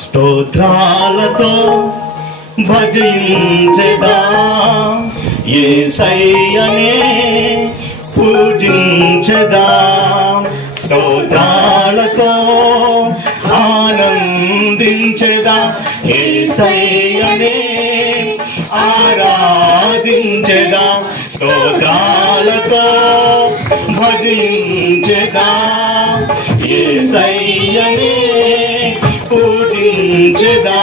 స్తోత్రాలతో భజించదా. ఏసయ్యనే పూజించదా. స్తోత్రాలతో ఆనందించదా. ఏ ఏసయ్యనే ఆరాధించదా. స్తోత్రాలతో భజించదా. పూజించదా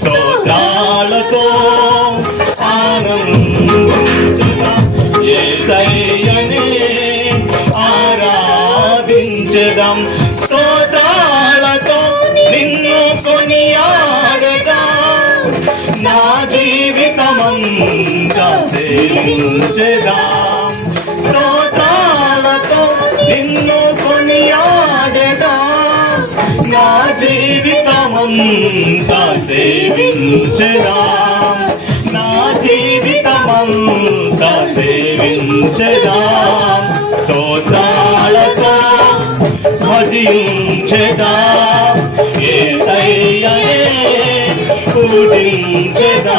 స్తోత్రాలతో ఆనందించుదాం ఏసయ్యనే ఆరాధించదాం స్తోత్రాలతో నిన్ను కొనియాడదాం నా జీవితమంతా సేవించుదాం స్తోత్రాలతో నిన్ను నా జీవితమంతా సేవించరా నా జీవితమంతా సేవించరా స్తోత్రాలతో భజించదా ఏ ఏసయ్యనే పూజించదా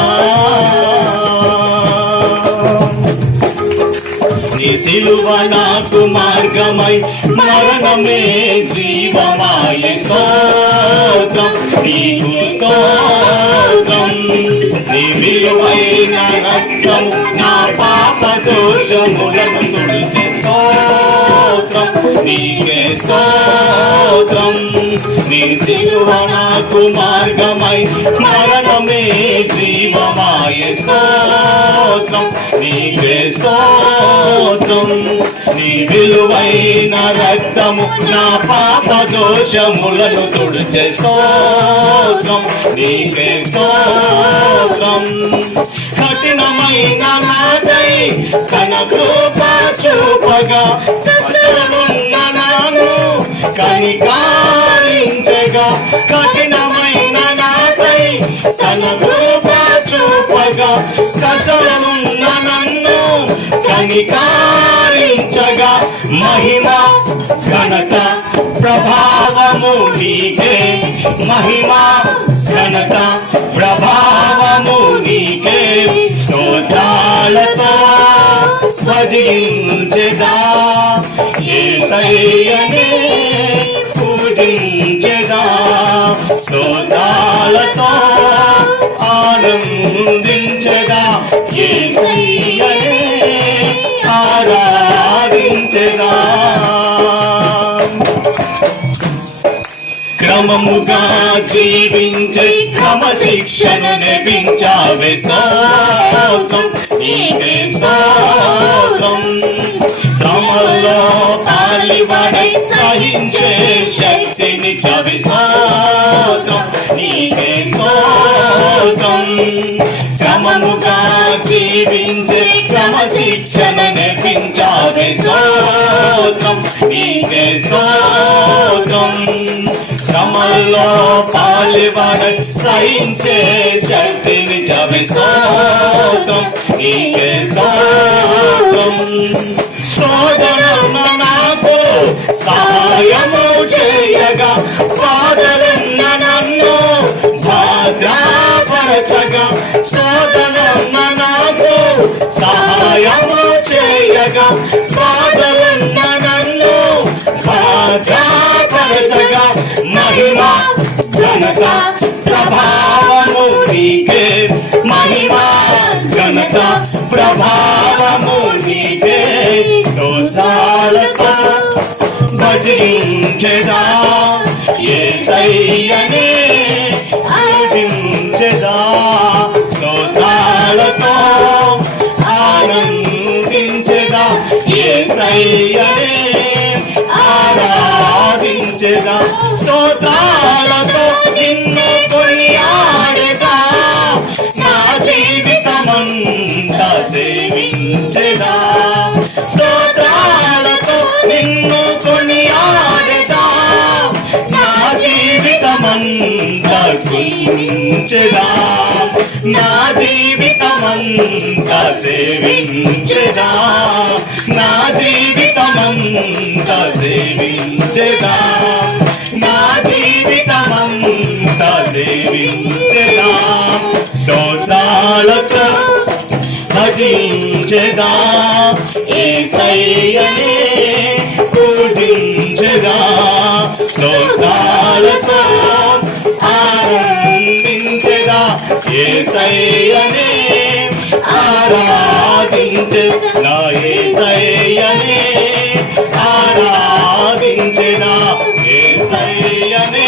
నీ సిలువ నాకు మార్గమై మరణమే జీవమాయ స్తోత్రం నీకు స్తోత్రం నీ విలువైన రక్తం నా పాప దోషములను తులసి స్తోత్రం. నీకే స్తోత్రం నీ సిలువ నాకు మార్గమై మరణమే జీవమాయ స్తోత్రం. నీకే విలువైన రక్తము నా పాప దోషములను తుడిచే స్తోత్రం నీకే స్తోత్రం కఠినమైన నాదై తన కృప చూపగా సత్యమున్న నాను కనికారించగా. కఠినమైన నాదై తన కృప చూపగా కష్టమున్న నన్ను కనికారించగా. మహిమా ప్రభావము నీకే. మహిమా ఘనత ప్రభావము నీకే. స్తోత్రాలతో భజించదా. ఏసయ్యనే పూజించదా. స్తోత్రాలతో క్రమముగా జీవించే క్రమశిక్షను నెపించావే స్తోత్రం నీకే స్తోత్రం శ్రమలో పాలివడై సహించే శక్తిని చవి స్తోత్రం నీకే స్తోత్రం క్రమముగా జీవించే క్రమశిక్షణ నెపించావే స్తోత్రం నీకే స్తోత్రం నామల్లో పాలివాడ సైన్సే శక్తిని చవి స్తోత్రం నీకే స్తోత్రం శోధన నాకు సహాయము చేయగా సోదరున్న నన్ను భద్రపరచగా శోధన నాకు సహాయము చేయగా సోదరున్న ఘనత ప్రభావము నీకే మహిమ ఘనత ప్రభావము నీకే దోషాలతో భజించదా దోషాలతో స్తోత్రాలతో సేవించదా స్తోత్రాలతో నిన్ను కొనియాడదా? నా జీవితమంతా సేవించదా నా జీవితమంతా సేవించదా? నా జీవితమంతా సేవించదా? నా జీవితమంతా సేవించదా భజించదా ఏసయ్యనే పూజించదా స్తోత్రాలతో ఆనందించదా ఏసయ్యనే ఆరాధించదా ఏసయ్యనే ఆరాధించదా ఏసయ్యనే